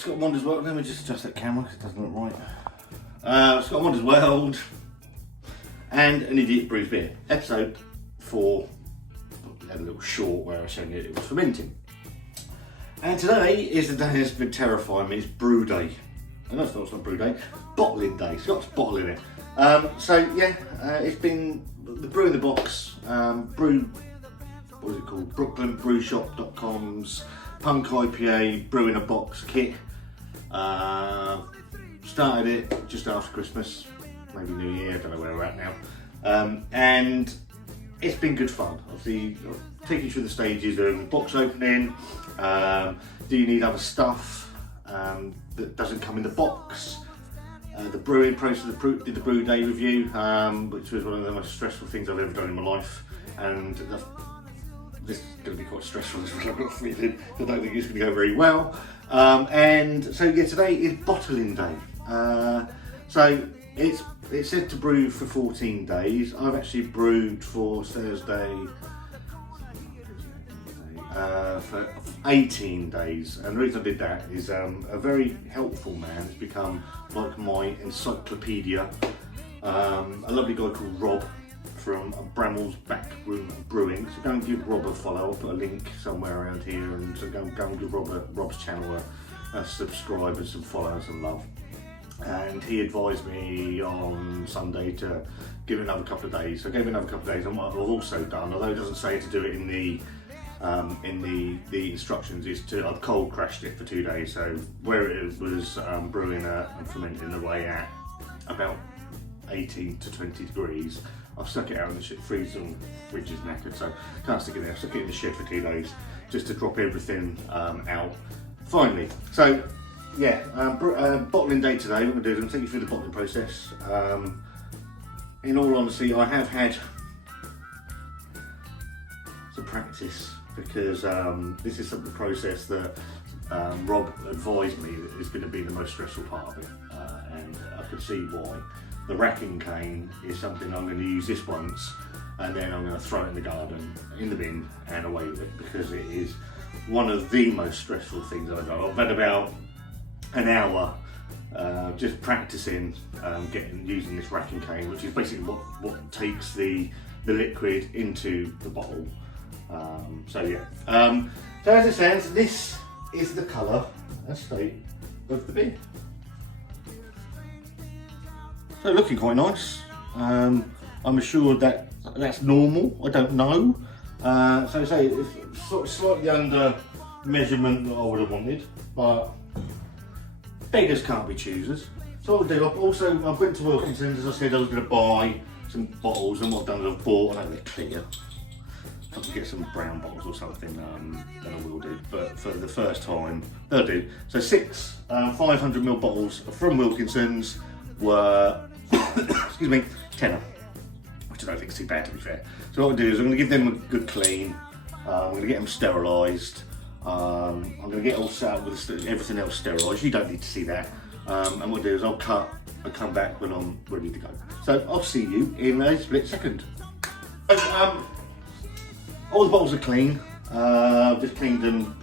Scott Wandas World. Let me just adjust that camera because it doesn't look right. Scott Wandas World and an Idiot Brews beer. Episode 4. I had a little short where I showed you it was fermenting. And today is the day that's been terrifying me. It's brew day. No, it's not brew day. Bottling day. Scott's bottling it. It's been the brew in the box. Brew. What is it called? BrooklynBrewShop.com's PUNK IPA brew in a box kit. Started it just after Christmas, maybe New Year. I don't know where we're at now. And it's been good fun. Obviously, I'll take you through the stages of box opening. Do you need other stuff that doesn't come in the box? The brewing process, did the brew day review, which was one of the most stressful things I've ever done in my life. And this is going to be quite stressful as well. I've got a feeling. I don't think it's going to go very well. Today is bottling day. So it's said to brew for 14 days. I've actually brewed for Thursday for 18 days, and the reason I did that is a very helpful man has become like my encyclopedia. A lovely guy called Rob from Bramall's Backroom Brewing. So go and give Rob a follow. I'll put a link somewhere around here, and so go and give Rob's channel a subscribe and some follow and some love. And he advised me on Sunday to give it another couple of days. So I gave it another couple of days, and what I've also done, although it doesn't say to do it in the instructions, is I've cold crashed it for 2 days. So where it was brewing and fermenting away at about 18 to 20 degrees, I've stuck it out in the fridge is knackered, so can't stick it there. I've stuck it in the shed for 2 days just to drop everything out finally. So yeah, bottling day today. What I'm going to do is I'm going to take you through the bottling process. In all honesty, I have had some practice because this is the process that Rob advised me that is going to be the most stressful part of it, and I could see why. The racking cane is something I'm going to use this once, and then I'm going to throw it in the garden, in the bin, and away with it, because it is one of the most stressful things I've done. I've had about an hour just practicing using this racking cane, which is basically what takes the liquid into the bottle. So as it stands, this is the colour and state of the beer. So looking quite nice. I'm assured that that's normal. I don't know. It's sort of slightly under measurement that I would have wanted, but beggars can't be choosers. So what I'll do, I went to Wilkinson's, as I said I was going to buy some bottles, and what I've done is I've bought, I know they're clear. If I can get some brown bottles or something, then I will do. But for the first time, they'll do. So 6 500ml bottles from Wilkinson's were, excuse me, tenner, which I don't think is too bad, to be fair. So what I'll do is I'm going to give them a good clean. I'm going to get them sterilised. I'm going to get all set up with everything else sterilised. You don't need to see that. And what I'll do is I'll cut and come back when I'm ready to go. So I'll see you in a split second. All the bottles are clean. I've just cleaned them,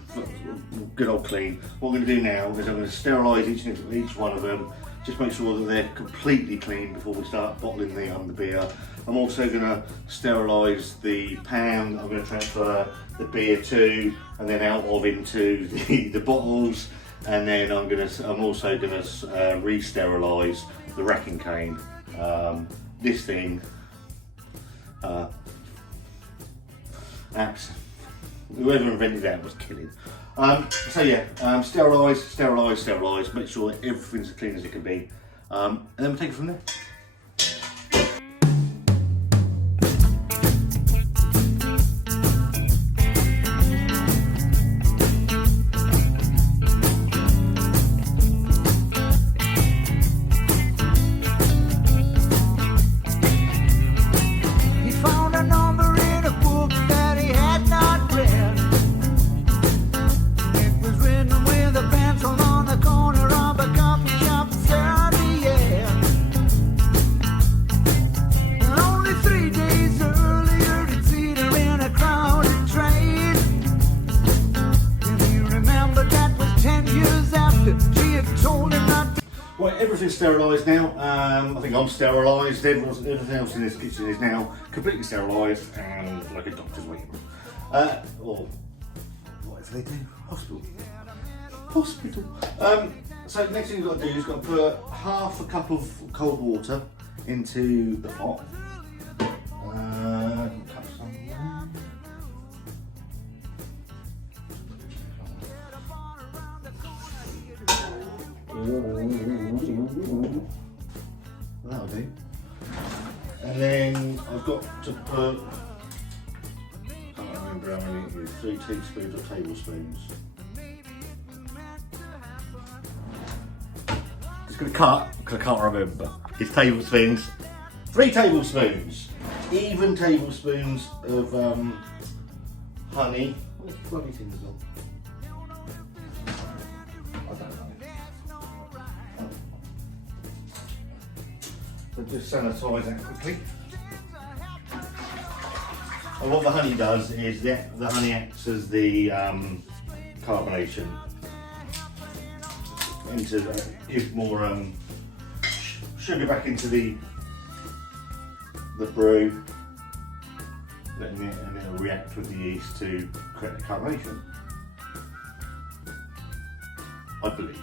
good old clean. What I'm going to do now is I'm going to sterilise each one of them. Just make sure that they're completely clean before we start bottling the beer. I'm also going to sterilise the pan I'm going to transfer the beer to, and then out of into the bottles. And then I'm also going to re-sterilise the racking cane. This thing, whoever invented that was killing. Sterilise, make sure that everything's as clean as it can be, and then we'll take it from there. everything's sterilised now. I think I'm sterilised. Everything else in this kitchen is now completely sterilised and like a doctor's waiting room. Or whatever they do, hospital. So next thing you've got to do is you've got to put half a cup of cold water into the pot. That'll do. And then I've got to put, I can't remember how many it is, 3 teaspoons or tablespoons. Just going to cut, because I can't remember. It's tablespoons. 3 tablespoons. Even tablespoons of honey. Where's the bloody things gone? I don't know. So just sanitise that quickly. And what the honey does is the honey acts as the carbonation into gives more sugar back into the brew, letting it, and it'll react with the yeast to create the carbonation, I believe.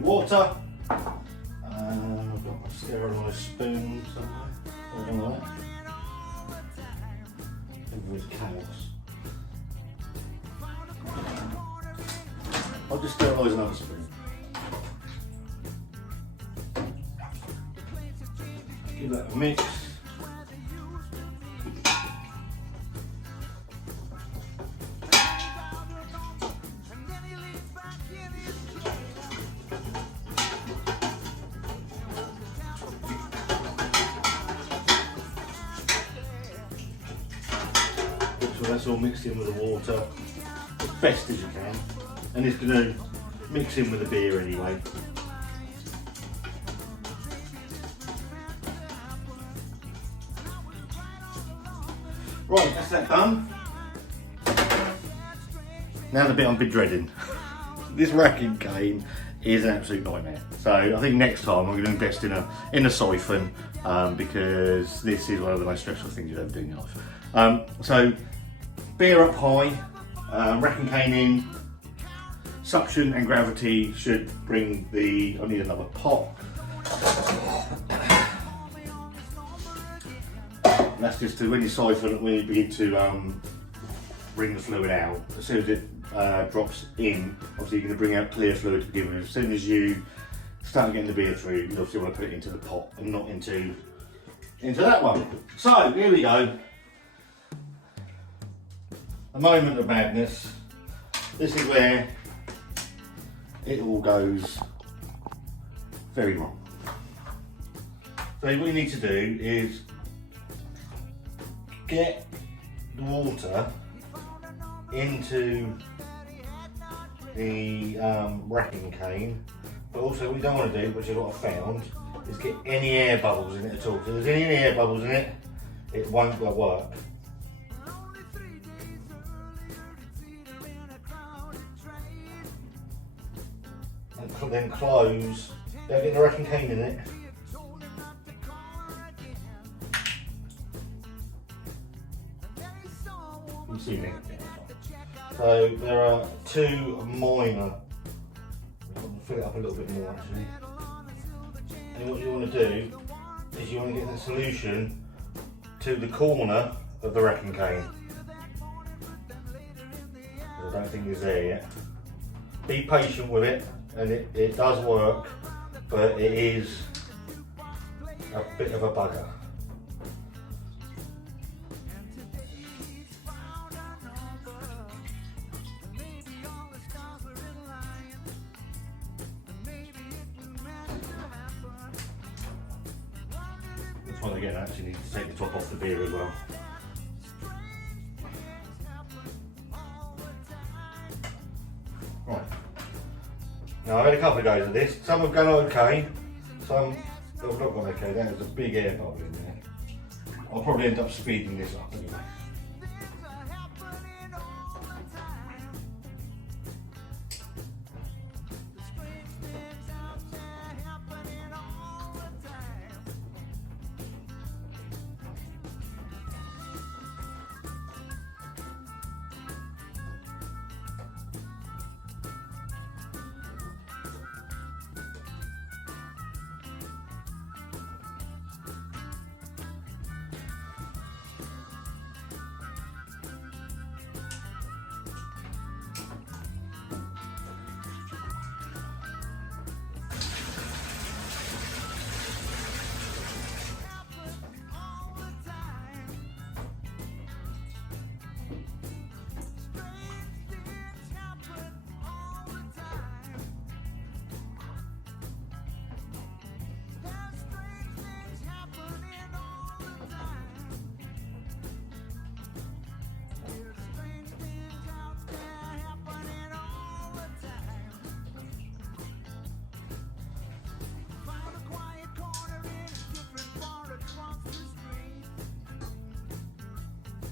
Water. I've got my sterilised spoon somewhere. I don't know that. Everywhere's chaos. I'll just sterilise another spoon. Give that a mix. So that's all mixed in with the water as best as you can, and it's going to mix in with the beer anyway. Right, that's that done. Now the bit I've been dreading. This racking cane is an absolute nightmare. So I think next time I'm going to invest in a siphon because this is one of the most stressful things you'll ever do in your life. So beer up high, racking cane in, suction and gravity should bring the, I need another pot. That's just to, when you siphon, when you begin to bring the fluid out, as soon as it drops in, obviously you're going to bring out clear fluid to begin with. As soon as you start getting the beer through, you obviously want to put it into the pot and not into that one. So here we go. A moment of madness. This is where it all goes very wrong. So what you need to do is get the water into the racking cane, but also what we don't want to do, which is what I found, is get any air bubbles in it at all. So if there's any air bubbles in it, it won't work. And then close, don't get the racking cane in it. You see me? So there are 2 minor, I'll fill it up a little bit more actually. And what you want to do is you want to get the solution to the corner of the racking cane. I don't think it's there yet. Be patient with it, and it does work, but it is a bit of a bugger. Well, again, I actually need to take the top off the beer as well. Right. Now I've had a couple of goes at this. Some have gone okay, some have not gone okay. There's a big air bubble in there. I'll probably end up speeding this up anyway.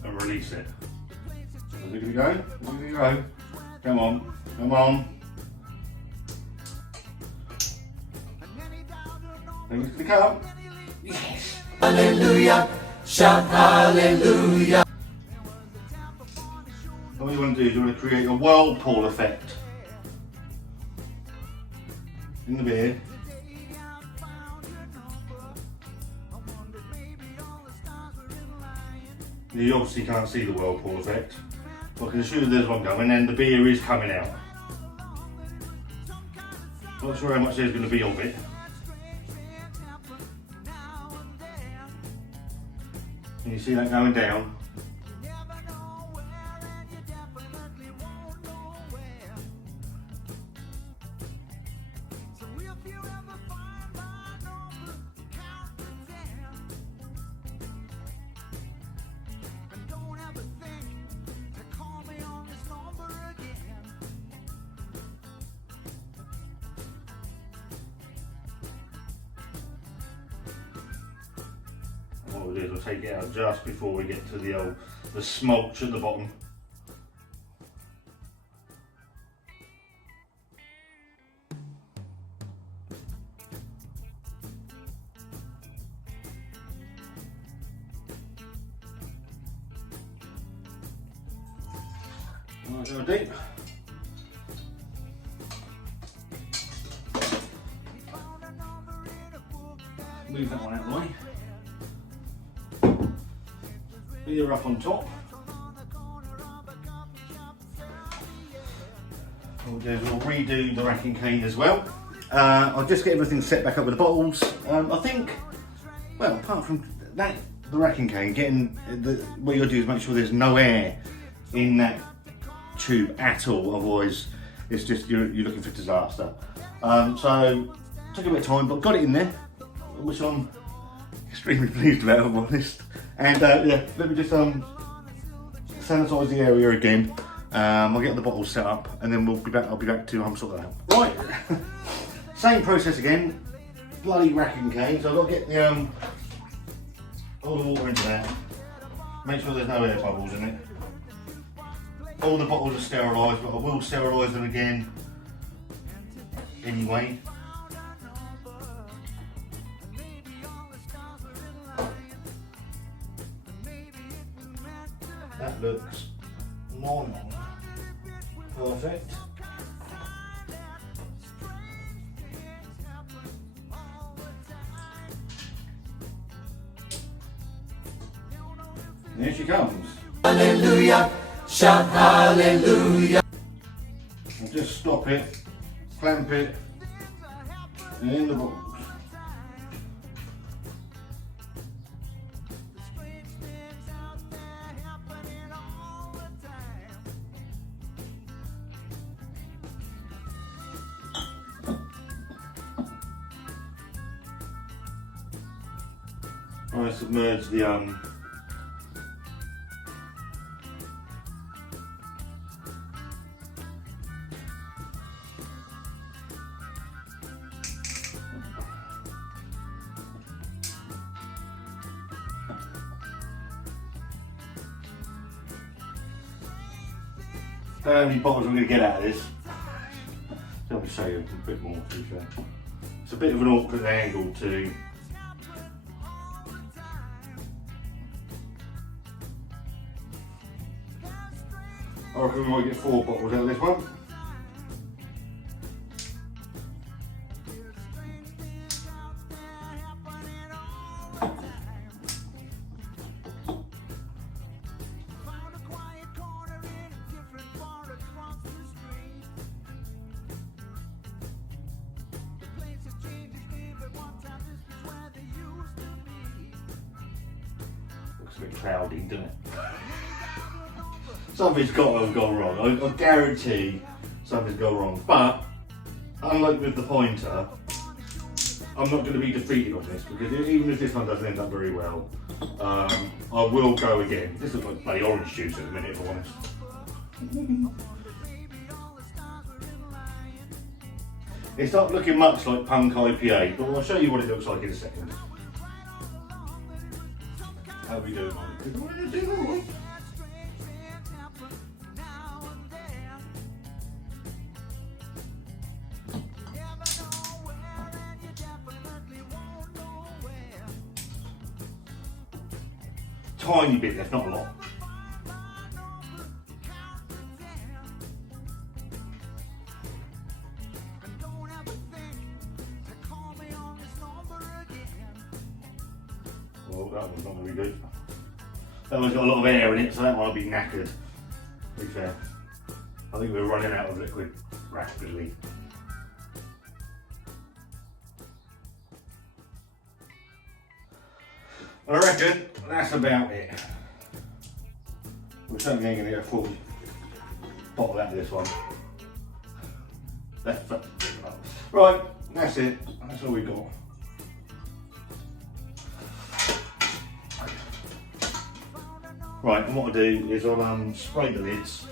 And release it. Is it gonna go? Is it gonna go? Come on, come on. Think it's gonna come? Yes! Hallelujah! Shout hallelujah! What you want to do is you want to create a whirlpool effect in the beer. You obviously can't see the whirlpool effect, but I can assure you there's one coming and the beer is coming out. Not sure how much there's going to be of it. Can you see that going down? What we'll do is we'll take it out just before we get to the smolch at the bottom. Right, go deep. Move that one out of the way. Beer up on top. What we'll do is we'll redo the racking cane as well. I'll just get everything set back up with the bottles. I think, well, apart from that, the racking cane, what you'll do is make sure there's no air in that tube at all, otherwise it's just, you're looking for disaster. So, took a bit of time, but got it in there, which I'm extremely pleased about, if I'm honest. And yeah, let me just sanitise the area again. I'll get the bottles set up and then I'll be back to sort that out. Right, same process again, bloody racking cane. So I've got to get all the water into that, make sure there's no air bubbles in it. All the bottles are sterilised, but I will sterilise them again anyway. That looks normal. Perfect. And here she comes. Hallelujah, shout hallelujah. I'll just stop it, clamp it, and in the box. I submerge the how many bottles I'm going to get out of this. Let me show you a bit more to be fair. It's a bit of an awkward angle too. I reckon we might get 4 bottles out of this one. Looks a bit cloudy, doesn't it? Something's got to have gone wrong. I guarantee something's gone wrong. But, unlike with the pointer, I'm not going to be defeated on this because even if this one doesn't end up very well, I will go again. This looks like bloody orange juice at the minute, if I'm honest. It's not looking much like PUNK IPA, but I'll show you what it looks like in a second. How are we doing, Mike? Tiny bit, that's not a lot. Well, that one's not very good. That one's got a lot of air in it, so that one will be knackered. To be fair, I think we're running out of liquid rapidly. I reckon that's about it. We're certainly ain't going to get a full bottle out of this one. Right, that's it. That's all we got. Right, and what I'll do is I'll spray the lids.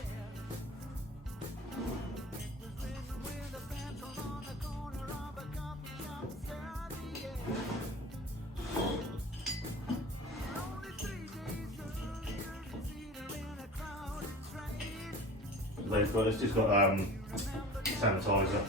It's just got sanitizer.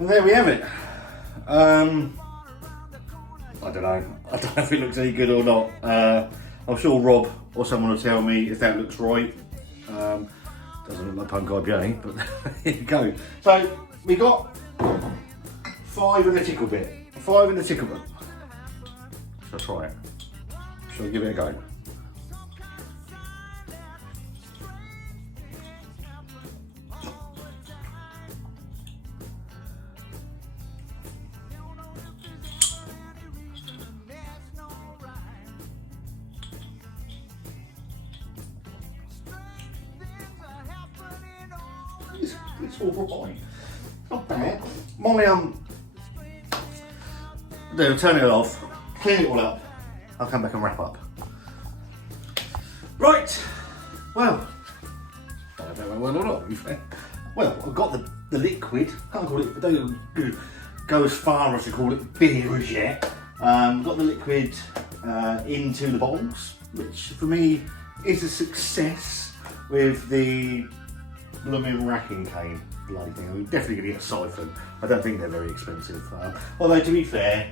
And there we have it. I don't know. I don't know if it looks any good or not. I'm sure Rob or someone will tell me if that looks right. Doesn't look like PUNK IPA, but here you go. So we got 5 in the tickle bit. 5 in the tickle bit. Shall I try it? Shall I give it a go? It's all right. Not bad. My I'll turn it off, clean it all up. I'll come back and wrap up. Right. Well, I don't know if I went well or not, to be fair. Well, I've got the liquid. Can't call it. I don't go as far as to call it beer as yet. Got the liquid into the bottles, which for me is a success with the blooming racking cane bloody thing. I'm definitely going to get a siphon. I don't think they're very expensive. Although to be fair,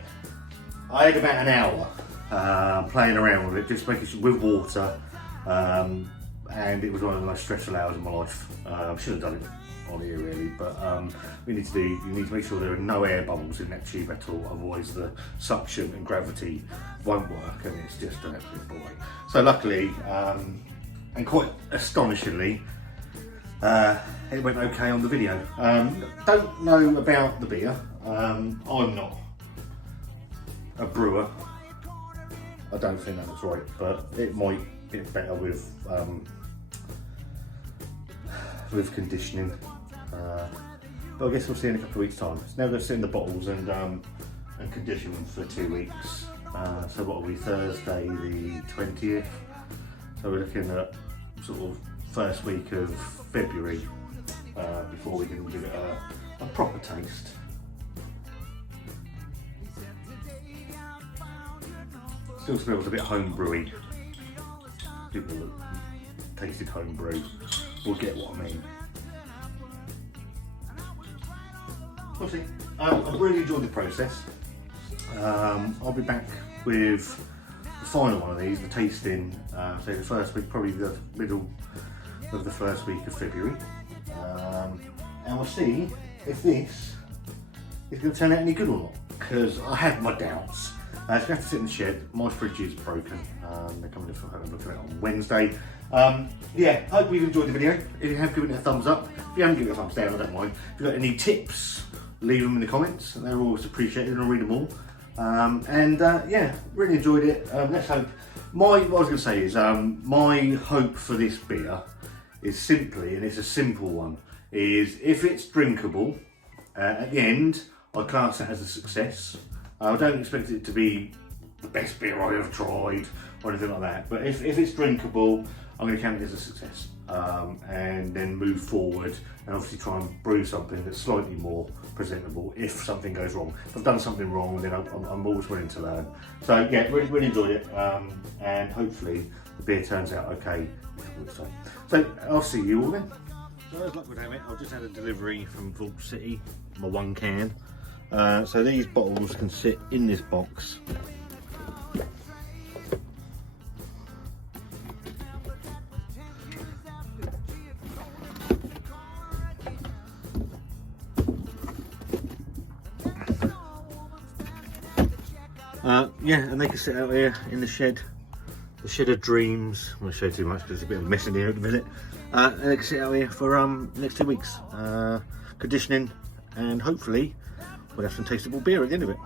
I had about an hour playing around with it, just making sure with water, and it was one of the most stressful hours of my life. I should have done it on here really, but you need to make sure there are no air bubbles in that tube at all, otherwise the suction and gravity won't work, and it's just an absolute boy. So luckily, and quite astonishingly, it went okay on the video. Don't know about the beer. I'm not a brewer. I don't think that's right, but it might get better with conditioning. But I guess we'll see in a couple of weeks' time. It's now going to sit in the bottles and condition for 2 weeks. So what are we, Thursday the 20th? So we're looking at sort of first week of February before we can give it a proper taste. Still smells a bit homebrewy. People that tasted homebrew will get what I mean. We'll see. I've really enjoyed the process. I'll be back with the final one of these, the tasting, so the first week, probably the middle of the first week of February. And we'll see if this is going to turn out any good or not, because I have my doubts. It's going to have to sit in the shed. My fridge is broken. They're coming in for a look at it on Wednesday. Yeah, hope you've enjoyed the video. If you have, given it a thumbs up. If you haven't, give it a thumbs down, I don't mind. If you've got any tips, leave them in the comments. They're always appreciated and I'll read them all. Yeah, really enjoyed it. Let's hope. What I was going to say is, my hope for this beer is simply, and it's a simple one, is if it's drinkable, at the end, I class it as a success. I don't expect it to be the best beer I've ever tried or anything like that, but if it's drinkable, I'm going to count it as a success, and then move forward and obviously try and brew something that's slightly more presentable if something goes wrong. If I've done something wrong, then I'm always willing to learn. So yeah, really enjoyed it, and hopefully the beer turns out okay. So I'll see you all then. So as luck would have it, I've just had a delivery from Vault City, my 1 can. So these bottles can sit in this box. Yeah, and they can sit out here in the shed of dreams. I won't show too much because there's a bit of a mess in here at the minute. And they can sit out here for the next 2 weeks, conditioning, and hopefully we'll have some tasteable beer at the end of it.